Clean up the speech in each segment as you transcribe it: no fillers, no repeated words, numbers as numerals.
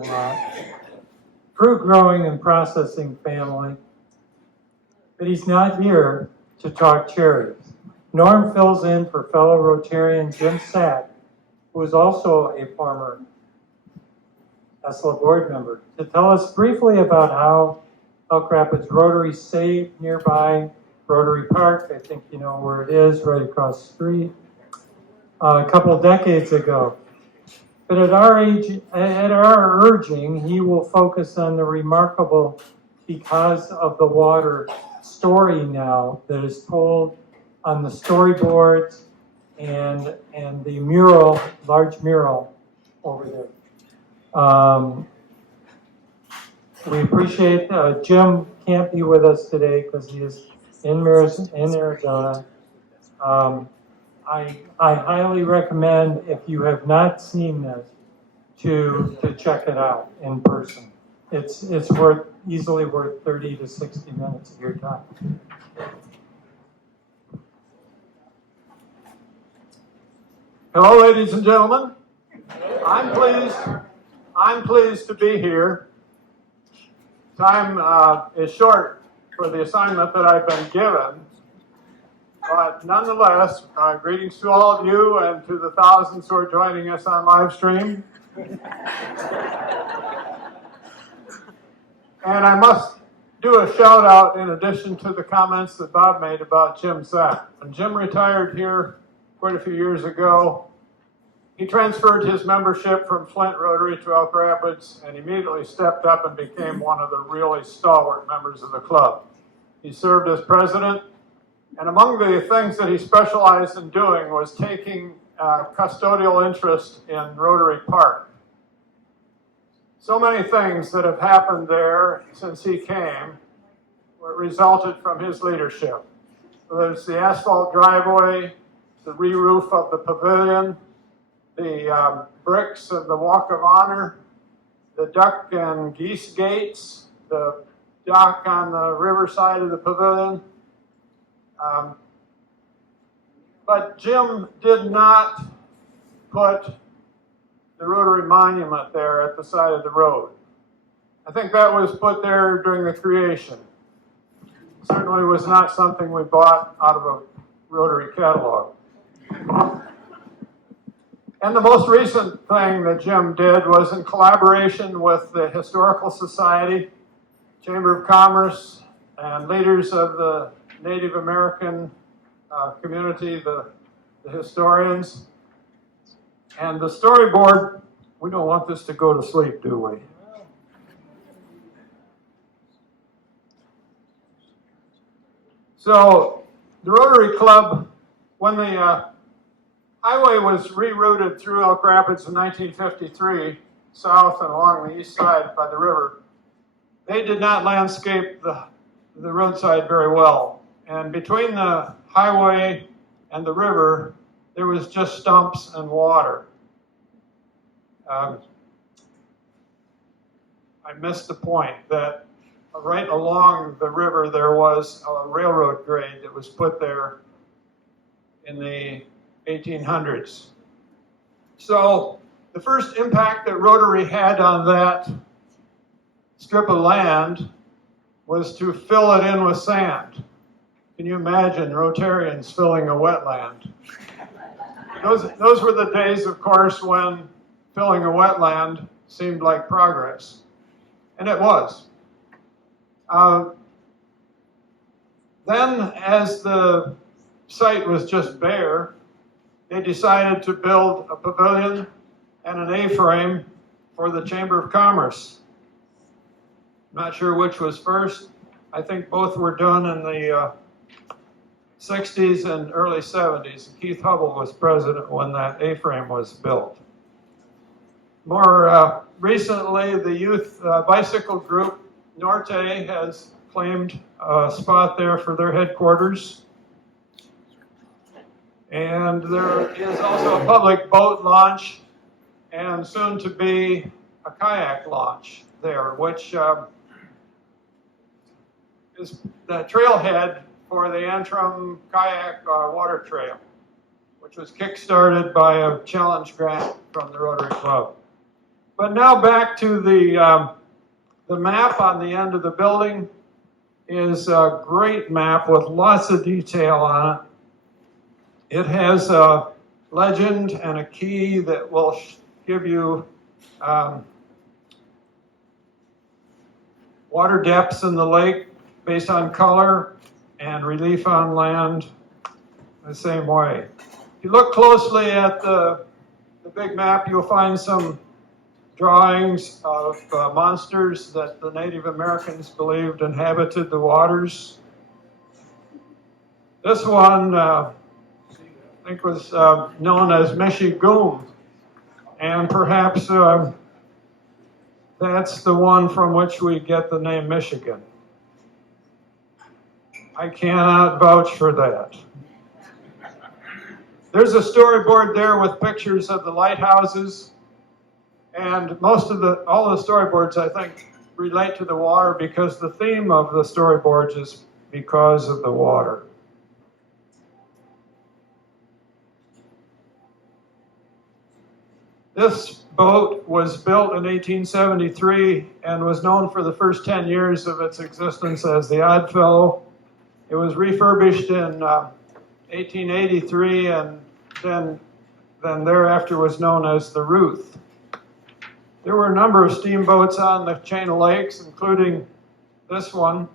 parking lot, fruit growing and processing family. But he's not here to talk cherries. Norm fills in for fellow Rotarian Jim Sack, who is also a former ESLA board member, to tell us briefly about how Elk Rapids Rotary saved nearby Rotary Park. I think you know where it is, right across the street, a couple of decades ago. But at our urging, he will focus on the remarkable because of the water story now that is told on the storyboards and the mural, large mural over there. We appreciate Jim can't be with us today because he is in Arizona. I highly recommend, if you have not seen this, to check it out in person. It's easily worth 30 to 60 minutes of your time. Hello, ladies and gentlemen. I'm pleased to be here. Time is short for the assignment that I've been given, but nonetheless, greetings to all of you and to the thousands who are joining us on live stream. And I must do a shout out in addition to the comments that Bob made about Jim Sack. When Jim retired here quite a few years ago, he transferred his membership from Flint Rotary to Elk Rapids and immediately stepped up and became one of the really stalwart members of the club. He served as president, and among the things that he specialized in doing was taking custodial interest in Rotary Park. So many things that have happened there since he came resulted from his leadership. Whether it's the asphalt driveway, the re-roof of the pavilion, the bricks of the Walk of Honor, the duck and geese gates, the dock on the riverside of the pavilion. But Jim did not put the Rotary Monument there at the side of the road. I think that was put there during the creation. It certainly was not something we bought out of a Rotary catalog. And the most recent thing that Jim did was in collaboration with the Historical Society, Chamber of Commerce, and leaders of the Native American community, the historians, and the storyboard. We don't want this to go to sleep, do we? So the Rotary Club, when the highway was rerouted through Elk Rapids in 1953, south and along the east side by the river, they did not landscape the roadside very well. And between the highway and the river, there was just stumps and water. I missed the point that right along the river there was a railroad grade that was put there in the 1800s. So the first impact that Rotary had on that strip of land was to fill it in with sand. Can you imagine Rotarians filling a wetland? Those were the days, of course, when filling a wetland seemed like progress. And it was. Then, as the site was just bare, they decided to build a pavilion and an A-frame for the Chamber of Commerce. Not sure which was first. I think both were done in the 60s and early 70s. Keith Hubble was president when that A-frame was built. More recently, the youth bicycle group, Norte, has claimed a spot there for their headquarters. And there is also a public boat launch and soon to be a kayak launch there, which is the trailhead for the Antrim Kayak Water Trail, which was kick-started by a challenge grant from the Rotary Club. But now back to the map on the end of the building is a great map with lots of detail on it. It has a legend and a key that will give you water depths in the lake based on color and relief on land the same way. If you look closely at the big map, you'll find some drawings of monsters that the Native Americans believed inhabited the waters. This one, I think, was known as Michigoom, and perhaps that's the one from which we get the name Michigan. I cannot vouch for that. There's a storyboard there with pictures of the lighthouses, and all the storyboards, I think, relate to the water because the theme of the storyboards is because of the water. This boat was built in 1873 and was known for the first 10 years of its existence as the Oddfellow. It was refurbished in 1883 and then thereafter was known as the Ruth. There were a number of steamboats on the chain of lakes, including this one.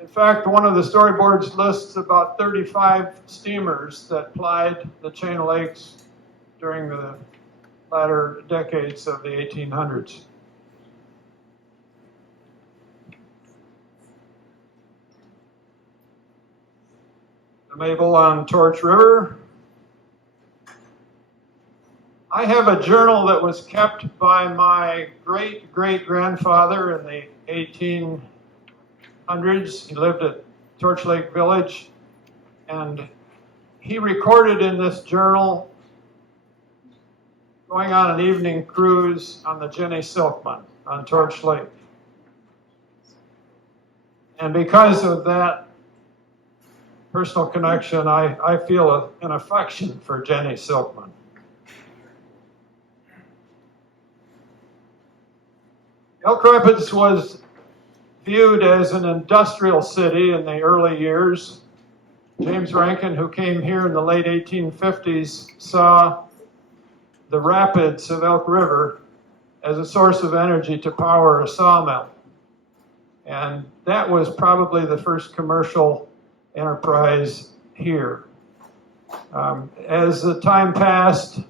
In fact, one of the storyboards lists about 35 steamers that plied the chain of lakes during the latter decades of the 1800s. The Mabel on Torch River. I have a journal that was kept by my great-great-grandfather in the 1800s. He lived at Torch Lake Village, and he recorded in this journal going on an evening cruise on the Jenny Silkman on Torch Lake. And because of that personal connection, I feel an affection for Jenny Silkman. Elk Rapids was viewed as an industrial city in the early years. James Rankin, who came here in the late 1850s, saw the rapids of Elk River as a source of energy to power a sawmill. And that was probably the first commercial enterprise here. As the time passed,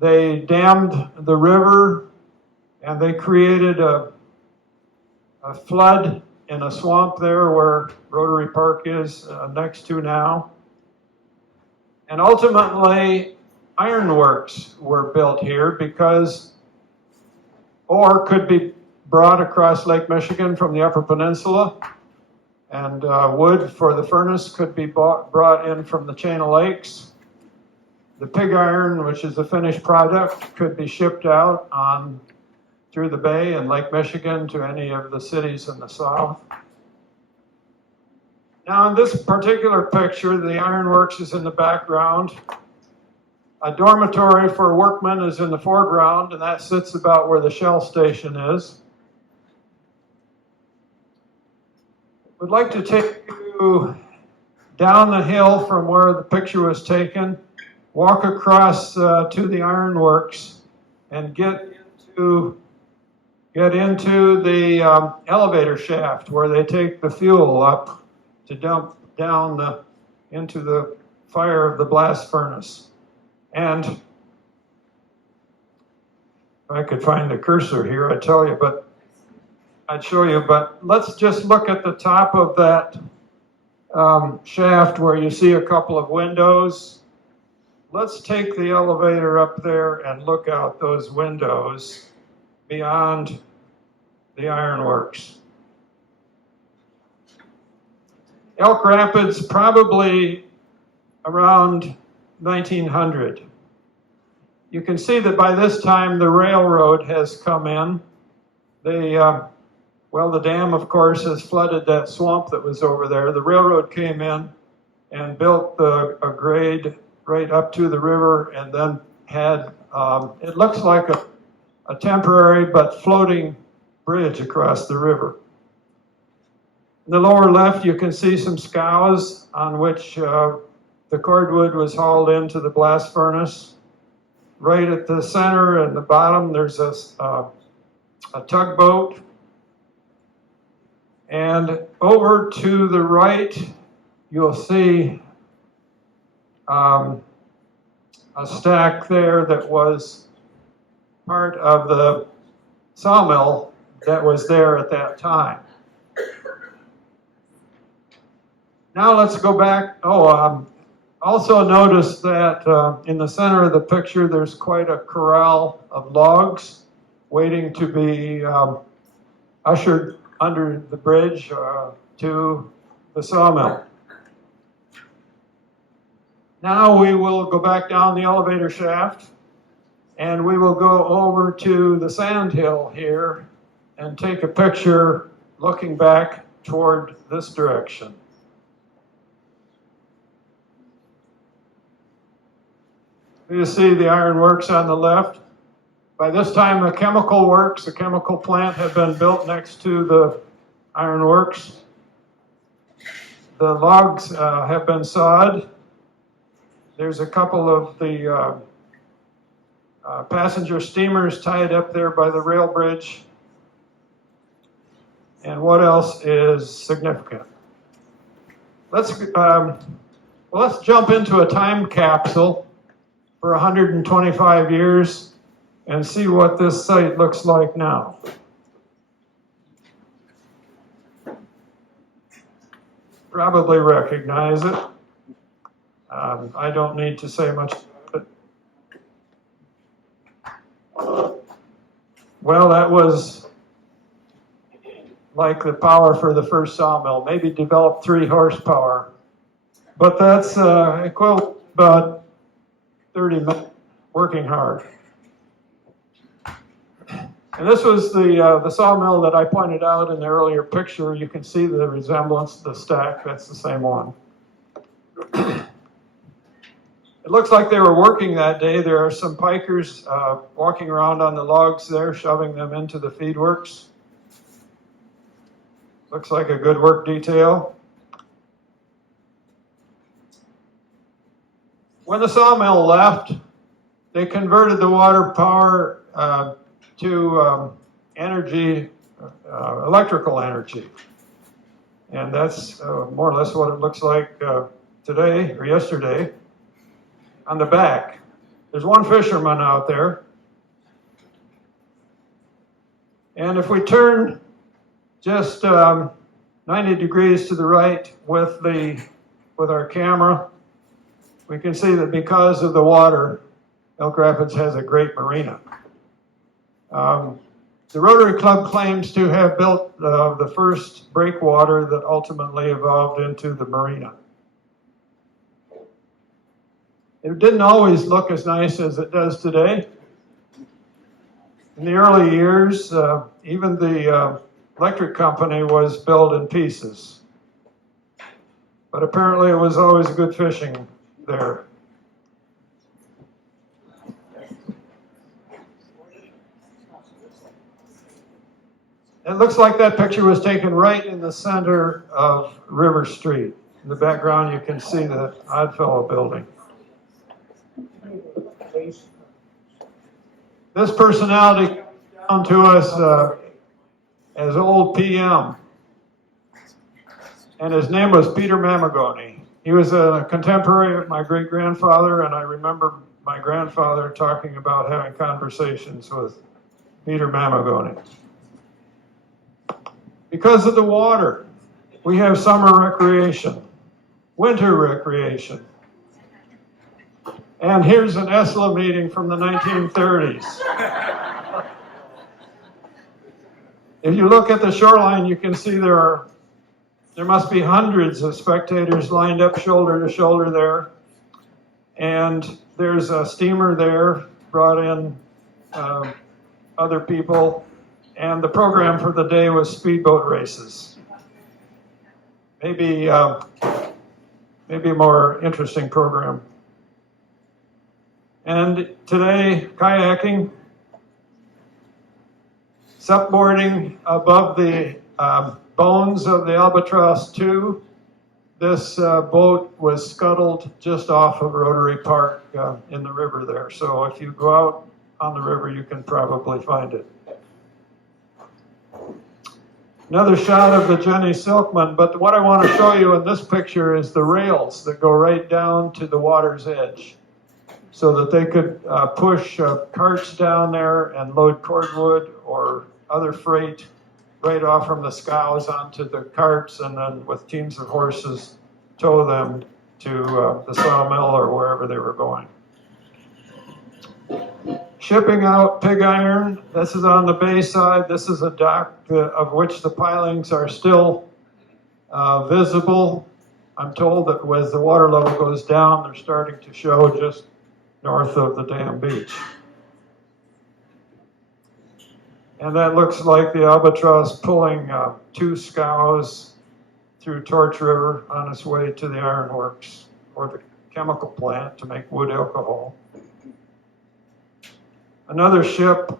they dammed the river and they created a flood in a swamp there where Rotary Park is next to now. And ultimately, ironworks were built here because ore could be brought across Lake Michigan from the Upper Peninsula, and wood for the furnace could be brought in from the chain of lakes. The pig iron, which is the finished product, could be shipped out through the bay in Lake Michigan to any of the cities in the south. Now in this particular picture, the ironworks is in the background. A dormitory for workmen is in the foreground, and that sits about where the Shell station is. We'd like to take you down the hill from where the picture was taken, walk across to the ironworks, and get into the elevator shaft where they take the fuel up to dump down into the fire of the blast furnace. And if I could find the cursor here, I'd show you, but let's just look at the top of that shaft where you see a couple of windows. Let's take the elevator up there and look out those windows beyond the ironworks. Elk Rapids, probably around 1900. You can see that by this time the railroad has come in. The dam, of course, has flooded that swamp that was over there. The railroad came in and built a grade right up to the river, and then had, it looks like a temporary but floating bridge across the river. In the lower left, you can see some scows on which the cordwood was hauled into the blast furnace. Right at the center and the bottom, there's a tugboat. And over to the right, you'll see a stack there that was part of the sawmill that was there at that time. Now let's go back. Also notice that in the center of the picture, there's quite a corral of logs waiting to be ushered under the bridge to the sawmill. Now we will go back down the elevator shaft and we will go over to the sand hill here and take a picture looking back toward this direction. You see the ironworks on the left. By this time, the chemical works, the chemical plant, had been built next to the ironworks. The logs have been sawed. There's a couple of the passenger steamers tied up there by the rail bridge. And what else is significant? Let's jump into a time capsule for 125 years and see what this site looks like now. Probably recognize it. I don't need to say much about it. Well, that was like the power for the first sawmill, maybe developed 3 horsepower. But that's equivalent about 30 minutes working hard. And this was the sawmill that I pointed out in the earlier picture. You can see the resemblance to the stack. That's the same one. It looks like they were working that day. There are some pikers walking around on the logs there, shoving them into the feedworks. Looks like a good work detail. When the sawmill left, they converted the water power to energy, electrical energy. And that's more or less what it looks like today or yesterday. On the back, there's one fisherman out there. And if we turn just 90 degrees to the right with our camera, we can see that because of the water, Elk Rapids has a great marina. The Rotary Club claims to have built the first breakwater that ultimately evolved into the marina. It didn't always look as nice as it does today. In the early years, even the electric company was built in pieces. But apparently it was always good fishing there. It looks like that picture was taken right in the center of River Street. In the background, you can see the Oddfellow building. This personality comes down to us as old PM, and his name was Peter Mamagoni. He was a contemporary of my great-grandfather, and I remember my grandfather talking about having conversations with Peter Mamagoni. Because of the water, we have summer recreation, winter recreation. And here's an ESLA meeting from the 1930s. If you look at the shoreline, you can see there must be hundreds of spectators lined up shoulder to shoulder there. And there's a steamer there, brought in other people. And the program for the day was speedboat races. Maybe a more interesting program. And today, kayaking. Supboarding above the bones of the Albatross II, this boat was scuttled just off of Rotary Park in the river there. So if you go out on the river, you can probably find it. Another shot of the Jenny Silkman, but what I want to show you in this picture is the rails that go right down to the water's edge so that they could push carts down there and load cordwood or other freight right off from the scows onto the carts, and then with teams of horses tow them to the sawmill or wherever they were going. Shipping out pig iron, this is on the bay side. This is a dock of which the pilings are still visible. I'm told that as the water level goes down, they're starting to show just north of the dam beach. And that looks like the Albatross pulling 2 scows through Torch River on its way to the ironworks or the chemical plant to make wood alcohol. Another ship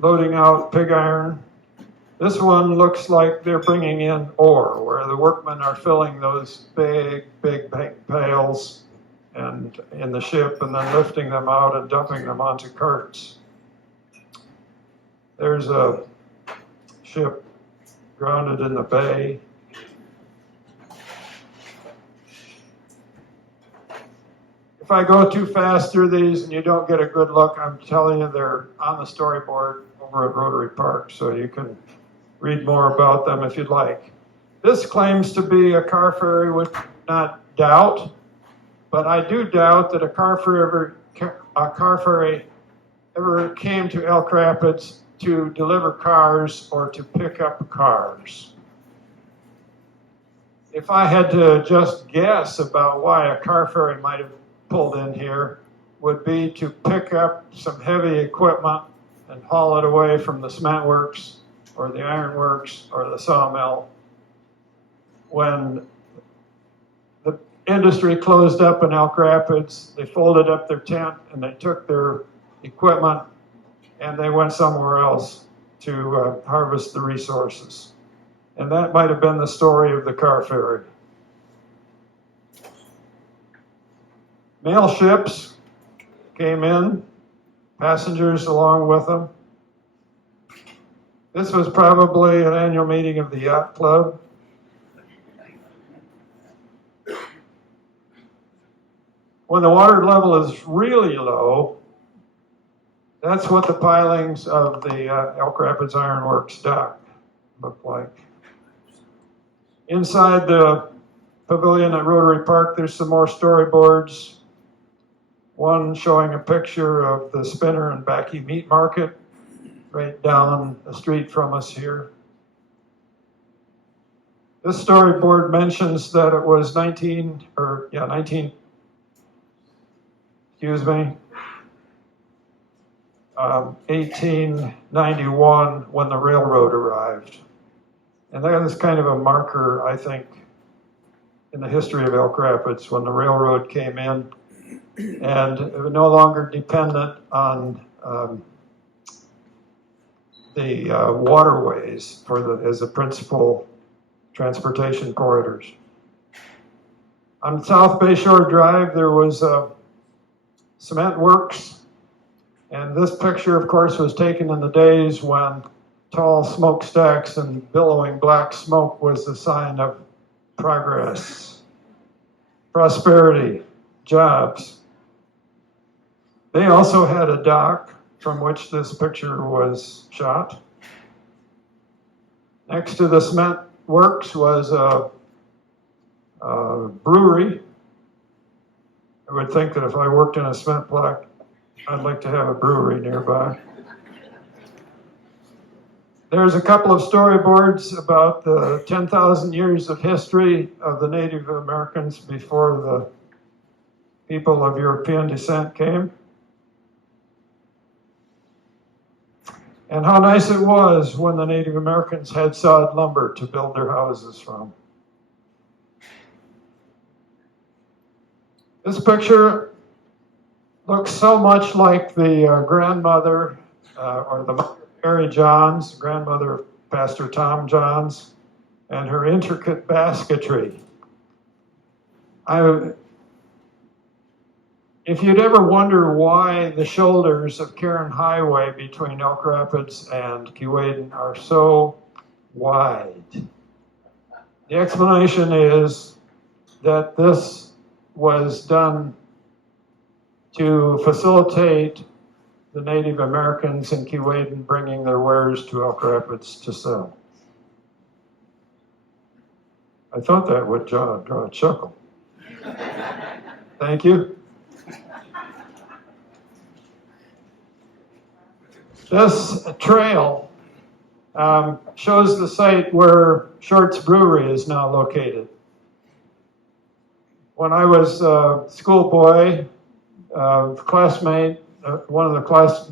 loading out pig iron. This one looks like they're bringing in ore, where the workmen are filling those big pails and in the ship and then lifting them out and dumping them onto carts. There's a ship grounded in the bay. If I go too fast through these and you don't get a good look, I'm telling you they're on the storyboard over at Rotary Park, so you can read more about them if you'd like. This claims to be a car ferry, which I do not doubt, but I do doubt that a car ferry ever came to Elk Rapids to deliver cars or to pick up cars. If I had to just guess about why a car ferry might have pulled in here, would be to pick up some heavy equipment and haul it away from the cement works or the iron works or the sawmill. When the industry closed up in Elk Rapids, they folded up their tent and they took their equipment and they went somewhere else to harvest the resources. And that might have been the story of the car ferry. Mail ships came in, passengers along with them. This was probably an annual meeting of the yacht club. When the water level is really low, that's what the pilings of the Elk Rapids Ironworks dock look like. Inside the pavilion at Rotary Park, there's some more storyboards. One showing a picture of the Spinner and Backy Meat Market right down the street from us here. This storyboard mentions that it was 1891 when the railroad arrived. And that is kind of a marker, I think, in the history of Elk Rapids when the railroad came in and it was no longer dependent on the waterways as the principal transportation corridors. On South Bay Shore Drive, there was cement works, and this picture, of course, was taken in the days when tall smokestacks and billowing black smoke was a sign of progress, prosperity, jobs. They also had a dock from which this picture was shot. Next to the cement works was a brewery. I would think that if I worked in a cement plant, I'd like to have a brewery nearby. There's a couple of storyboards about the 10,000 years of history of the Native Americans before the people of European descent came. And how nice it was when the Native Americans had sawed lumber to build their houses from. This picture looks so much like the grandmother or the mother Mary Johns, grandmother of Pastor Tom Johns, and her intricate basketry. If you'd ever wonder why the shoulders of Karen Highway between Elk Rapids and Keewaydin are so wide, the explanation is that this was done to facilitate the Native Americans in Keewaydin bringing their wares to Elk Rapids to sell. I thought that would draw a chuckle. Thank you. This trail shows the site where Short's Brewery is now located. When I was a schoolboy, classmate, one of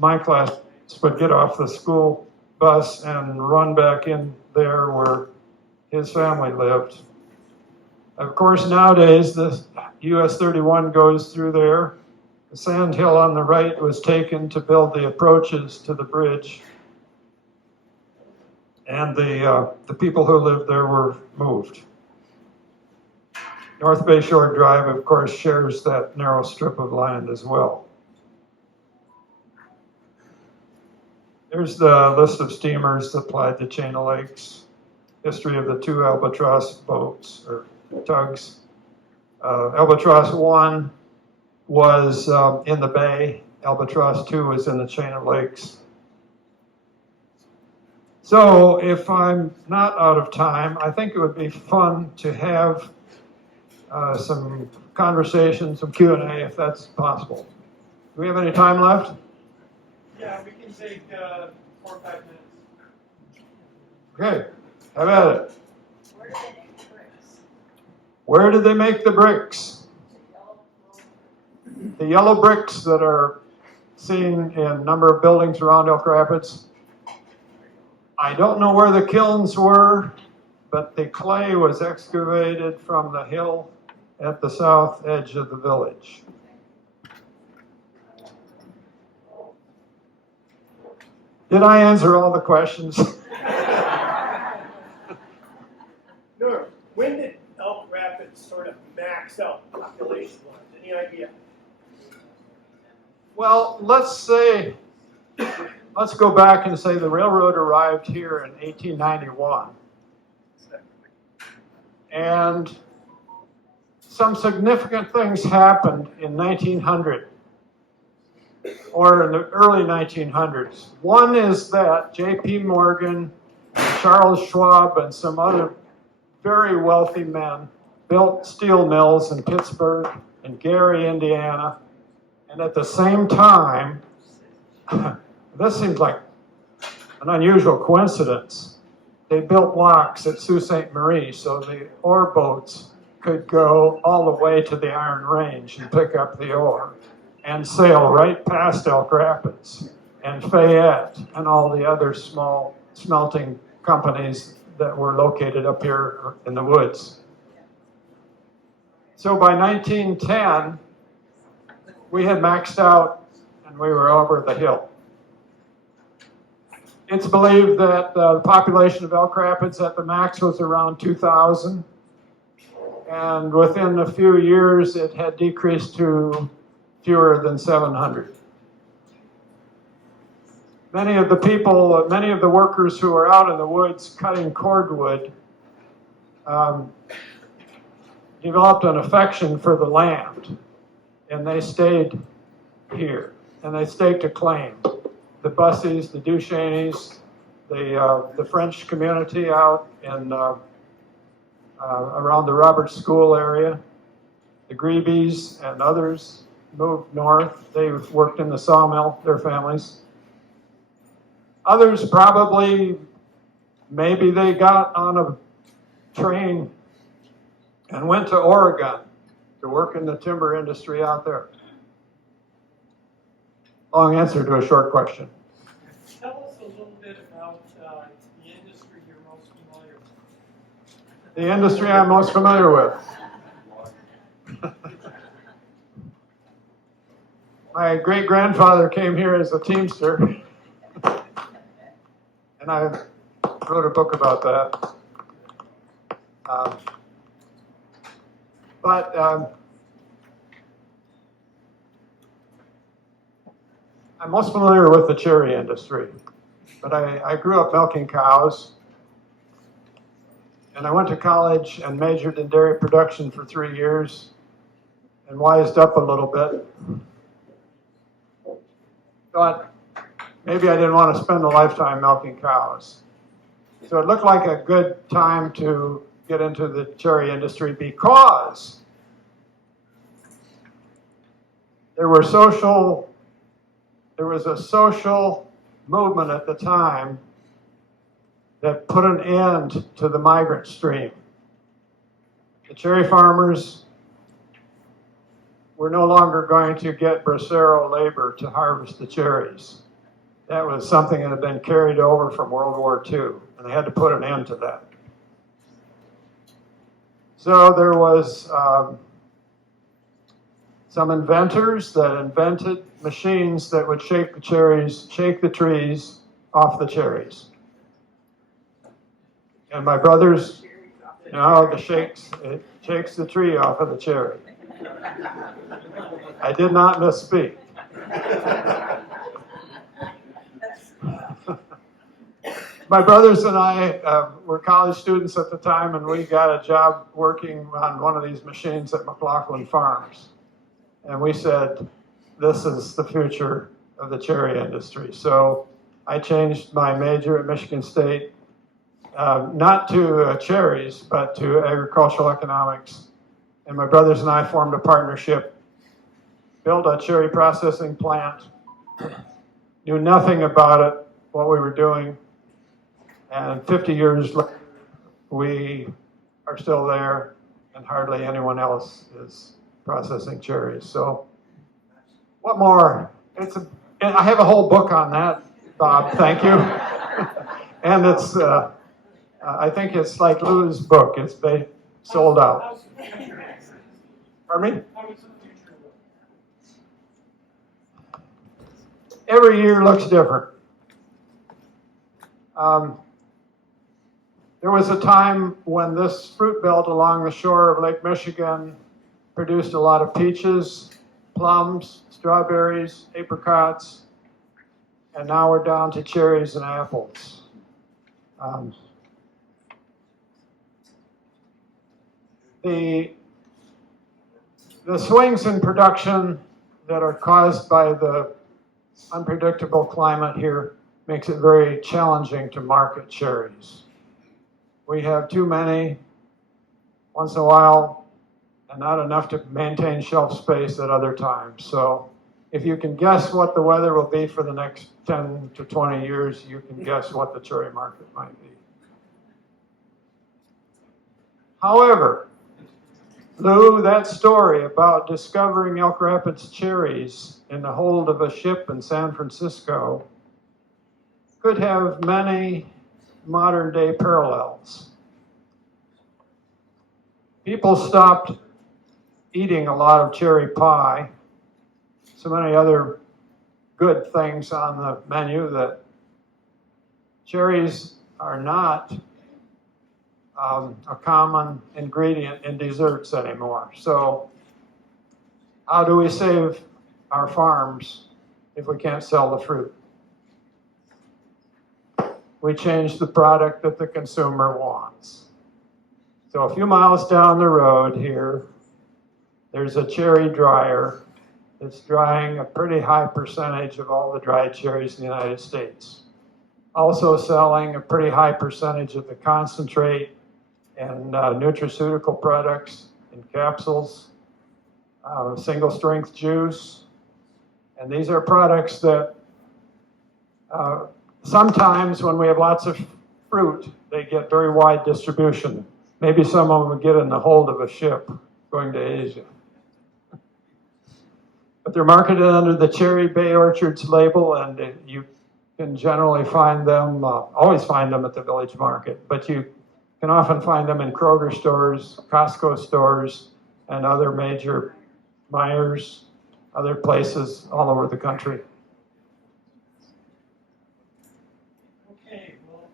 my classmates would get off the school bus and run back in there where his family lived. Of course, nowadays, the US 31 goes through there. The sand hill on the right was taken to build the approaches to the bridge. And the people who lived there were moved. North Bay Shore Drive, of course, shares that narrow strip of land as well. Here's the list of steamers that plied the chain of lakes. History of the two Albatross boats, or tugs. Albatross 1 was in the bay. Albatross 2 was in the chain of lakes. So if I'm not out of time, I think it would be fun to have some conversation, some Q&A, if that's possible. Do we have any time left? Yeah, we can take 4 or 5 minutes. Okay, have at it. Where do they make the bricks? Where did they make the bricks? The yellow bricks that are seen in a number of buildings around Elk Rapids. I don't know where the kilns were, but the clay was excavated from the hill at the south edge of the village. Did I answer all the questions? No. When did Elk Rapids sort of max out population-wise? Any idea? Well, let's go back and say the railroad arrived here in 1891. And some significant things happened in 1900, or in the early 1900s. One is that J.P. Morgan, Charles Schwab, and some other very wealthy men built steel mills in Pittsburgh and Gary, Indiana. And at the same time, this seems like an unusual coincidence, they built locks at Sault Ste. Marie so the ore boats could go all the way to the Iron Range and pick up the ore and sail right past Elk Rapids and Fayette and all the other small smelting companies that were located up here in the woods. So by 1910, we had maxed out and we were over the hill. It's believed that the population of Elk Rapids at the max was around 2,000. And within a few years, it had decreased to fewer than 700. Many of the workers who were out in the woods cutting cordwood developed an affection for the land. And they stayed here. And they stayed to claim. The Bussies, the Ducheneys, the French community out in around the Roberts School area, the Greebies and others moved north. They worked in the sawmill, their families. Others probably, maybe they got on a train and went to Oregon to work in the timber industry out there. Long answer to a short question. Tell us a little bit about the industry you're most familiar with. The industry I'm most familiar with. My great-grandfather came here as a teamster. And I wrote a book about that. I'm most familiar with the cherry industry. But I grew up milking cows. And I went to college and majored in dairy production for 3 years and wised up a little bit. Thought maybe I didn't want to spend a lifetime milking cows. So it looked like a good time to get into the cherry industry because there was a social movement at the time that put an end to the migrant stream. The cherry farmers were no longer going to get bracero labor to harvest the cherries. That was something that had been carried over from World War II, and they had to put an end to that. So there was some inventors that invented machines that would shake the trees off the cherries. And my brothers, it shakes the tree off of the cherry. I did not misspeak. My brothers and I were college students at the time, and we got a job working on one of these machines at McLaughlin Farms. And we said, this is the future of the cherry industry. So I changed my major at Michigan State, not to cherries, but to agricultural economics. And my brothers and I formed a partnership, built a cherry processing plant, knew nothing about it, what we were doing. And 50 years later, we are still there, and hardly anyone else is processing cherries. So what more? I have a whole book on that, Bob, thank you. And it's, I think it's like Lou's book. It's sold out. Pardon me? Every year looks different. There was a time when this fruit belt along the shore of Lake Michigan produced a lot of peaches, plums, strawberries, apricots, and now we're down to cherries and apples. The swings in production that are caused by the unpredictable climate here makes it very challenging to market cherries. We have too many once in a while and not enough to maintain shelf space at other times. So if you can guess what the weather will be for the next 10 to 20 years, you can guess what the cherry market might be. However, Lou, that story about discovering Elk Rapids cherries in the hold of a ship in San Francisco could have many modern day parallels. People stopped eating a lot of cherry pie, so many other good things on the menu, that cherries are not a common ingredient in desserts anymore. So how do we save our farms if we can't sell the fruit? We change the product that the consumer wants. So a few miles down the road here, there's a cherry dryer that's drying a pretty high percentage of all the dried cherries in the United States. Also selling a pretty high percentage of the concentrate and nutraceutical products in capsules, single strength juice. And these are products that sometimes when we have lots of fruit, they get very wide distribution. Maybe some of them would get in the hold of a ship going to Asia. But they're marketed under the Cherry Bay Orchards label, and you can generally find them, always find them at the village market, but you can often find them in Kroger stores, Costco stores, and other major Myers, other places all over the country. Okay, well,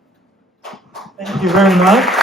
Thank you very much.